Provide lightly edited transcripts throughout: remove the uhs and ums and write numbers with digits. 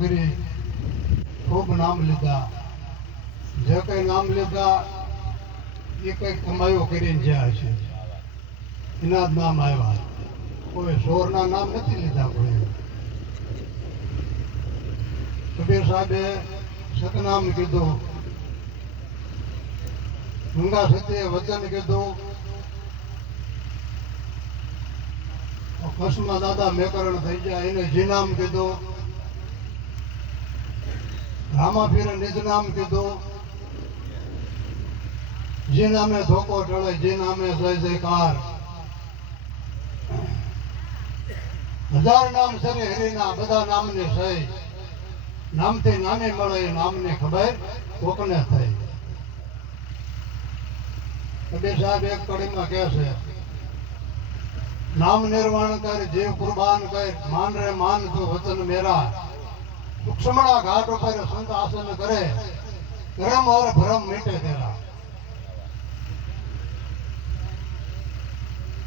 કરી, ખૂબ નામ લીધા. જે કંઈ નામ લીધા એ કંઈક કમાયો કરીને જ્યાં છે એના જ નામ આવ્યા. કોઈ સોરના નામ નથી લીધા. કોઈ કબીર સાહેબે સતનામ કીધું, ગંગા સતીએ વચન કીધું, કસમાં દાદા મેકરણ થઈ ગયા એને જી નામ કીધું, રામાપીરે નિજ નામ કીધું. જે નામે ધોકો ટળે, જે નામે જય જયકાર. હજાર નામ સરે હરિના, બધા નામને સહી. નામથી નામે મળે એ નામની ખબર કોકને થઈ. કબીર સાહેબ એક કડીમાં કહે છે, નામ નિર્વાણ કર, જીવ કુરબાન કર, માન રે માન તું વચન મેરા. સુક્ષમણા ઘાટ ઉપર સંત આસન કરે, કરમ ઓર ભરમ મીટે તેરા.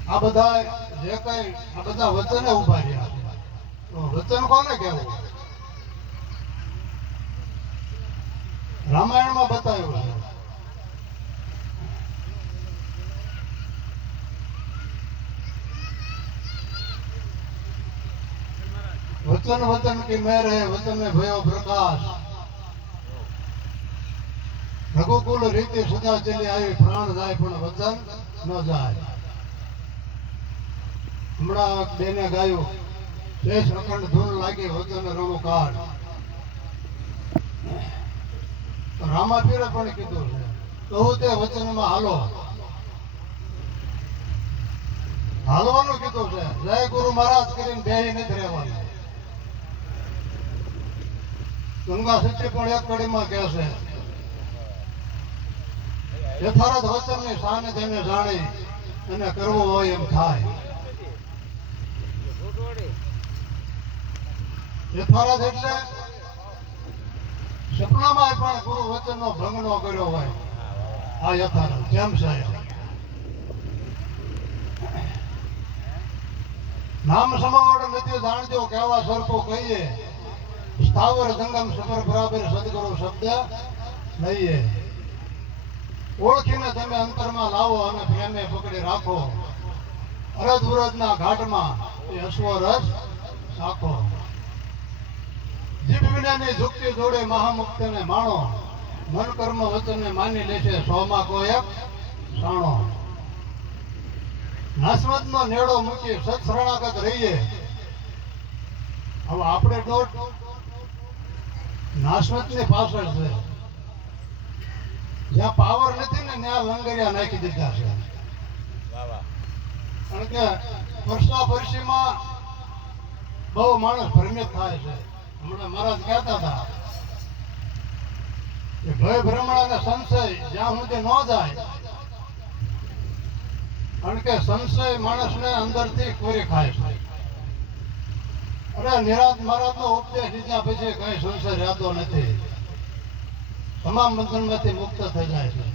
આ બધા જે કઈ આ બધા વચને ઉભા રહ્યા છે. તો વચન કોને કહેવું? રામાયણમાં બતાવ્યું છે. વચન વચન કી મેર હે, વચન में भयो प्रकाश. રઘુકુલ રીતિ સદા ચલી આવી, પ્રાણ જાય પણ વચન ન જાય. હમણાં બેને ગાયું, શેષ અખંડ ધૂન લાગી, વચન રણુકાર. રામાપીરે પણ કીધું છે, કહું તે વચનમાં હાલો. હાલવાનું કીધું છે. જય ગુરુ મહારાજ કરીને બેહી નથી રહેવાનું. ગંગા સતી પણ એક કડીમાં કહે છે, યથાર્થ વચનની શાન તેને જાણી, અને કરવું હોય એમ થાય. યથાર્થ એટલે સપનામાં પણ ગુરુ વચનનો ભંગ ન કર્યો હોય. આ યથાર્થ કેમ છે? નામ સમાવડ નથી જાણજો, કેવા સરખો કહીએ. સ્થાવર જંગમ સફર બરાબર સદગુરુ શબ્દ લઈએ. ઓળખીને તમે અંતરમાં લાવો અને પ્રેમે પકડી રાખો. અરજ ઉરજના ઘાટમાં એ અશ્વરસ સાખો. જીભ વિનાની ઝુકતી જોડે મહામુક્તિને માણો. મન કર્મ વચનને માની લેશે, સોમાં કોઈ એક સાણો. નાસમતનો નેડો મૂકી સત્શરણાગત રહીએ. હવે આપણે દોટ નાસમતની પાછળ છે. જ્યાં પાવર નથી ને ત્યાં લંગરિયા નાખી દીધા છે. કારણ કે પરસા પરસીમાં બહુ માણસ ભ્રમિત થાય છે. હમણાં મહારાજ કહેતા હતા કે ભય ભ્રમણ અને સંશય જ્યાં સુધી ન જાય, કારણ કે સંશય માણસને અંદરથી કોરી ખાય છે. અરે નિરાત મહારાજનો ઉપદેશ લીધા પછી કઈ સંશય રહેતો નથી. તમામ બંધનમાંથી મુક્ત થઈ જાય છે.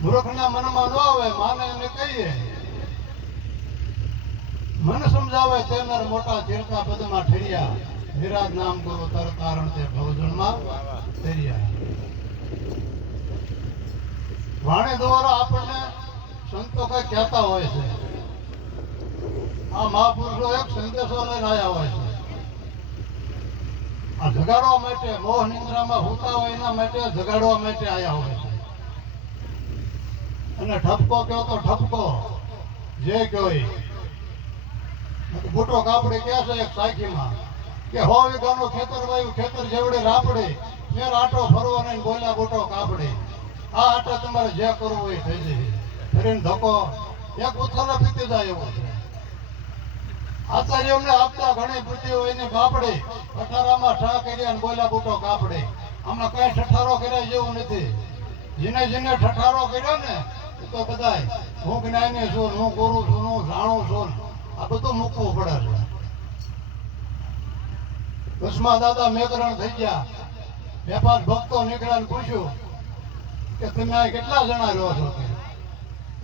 મૂર્ખના મનમાં ન આવે, માને એને કહીએ. મન સમજાવે તે નર મોટા, ચીરતા પદમાં ઠર્યા. નિરાજ નામ ગુરુ તર કારણ તે ભવજનમાં તર્યા. વાણી દ્વારા આપણને સંતો કઈ કહેતા હોય છે. આ મહાપુરુષો એક સંદેશો લઈને આવ્યા હોય છે. આ જગાડવા માટે, મોહ નિંદ્રામાં હોતા હોય એના માટે જગાડવા માટે આવ્યા હોય છે. અને ઠપકો કહો તો ઠપકો જે કહેવાય. મોટો કાપડી કહે છે એક સાખીમાં કે 100 વીઘાનું ખેતર વાયું, ખેતર જેવડે રાપડી, ફેર આટો ફરવો નહીં, બોલ્યા મોટો કાપડી. આ આટા તમારે જે કરવું હોય થઈ જાય. ફરીને ધક્કો એક ઉથાને પીતી જાય એવો છે. આચાર્યોને આપતા ઘણી બુદ્ધિ હોય ને બાપડી, ઠઠારામાં ઠા કર્યા ને બોલ્યા બુટો કાપડી. આમાં કઈ ઠઠારો કર્યા જેવું નથી. જેને જેને ઠઠારો કર્યો ને એ તો બધાય હું જ્ઞાની છું, હું ગુરુ છું, હું જાણું છું, આ બધું મૂકવું પડે છે. કસમા દાદા મેકરણ થઈ ગયા. 2-5 ભક્તો નીકળ્યા ને પૂછ્યું કે તમે આ કેટલા જણા રહ્યો છો?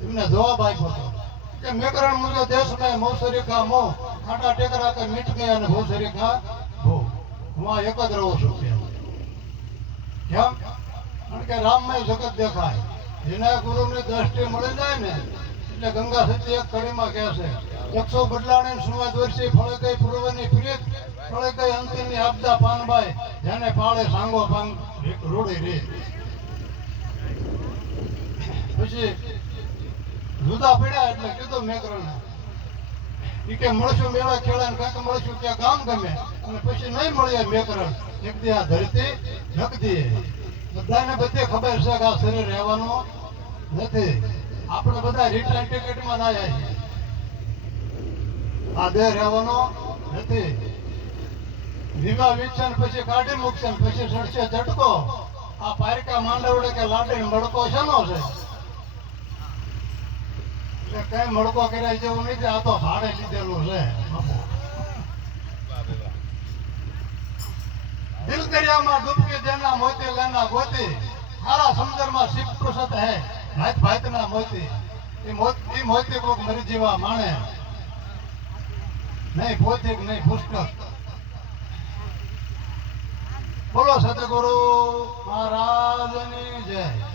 એમને જવાબ આપ્યો હતો કે મેકરણ મુझे देश में मौसरी का मोह खाटा टेकरा के मीठ गया ने भौसरी का भो હું આ એક જ રહું છું કેમ કારણ કે રામમય જગત દેખાય જેના ગુરુની દ્રષ્ટિ મળી જાય ને એટલે ગંગા સતી એક કડીમાં કહે છે 100 બદલાણી સુવાદ વર્ષી ફળે કઈ પૂર્વની પ્રીત ફળે કઈ અંતિમની આપદા પાનબાઈ જેને પાળે સાંગો પાન રોડી રે પછી જુદા પડ્યા એટલે કીધું મેકરણને ઈ કે મળશું મેળા ખેડા ને કાંક મળશું ત્યાં ગામ ગમે અને પછી નહીં મળીએ મેકરણ એક દી આ ધરતી જગતી બધાને બધે ખબર છે કે આ શરીર રહેવાનું નથી આપણે બધા રિટર્ન ટિકિટમાં જ આવ્યા છીએ આ દેહ રહેવાનો નથી વિવાહ વિચ્છન પછી કાઢી મૂકશે ને પછી ચડશે ઝટકો આ પારકા માંડવડે કે લાડીને મડકો શેનો છે કઈ મડકો કર્યા જેવું નથી આ તો ભાડે લીધેલું છે દિલ દરિયામાં ડૂબકી દેના મોતી લેના ગોતી સારા સમુદ્રમાં શિવ પ્રસત હે ભાત ભાતના મોતી એ મોતી કોક મરી જીવા માણે નહીં ભૌતિક નહીં પુસ્તક બોલો સતગુરુ મહારાજની જય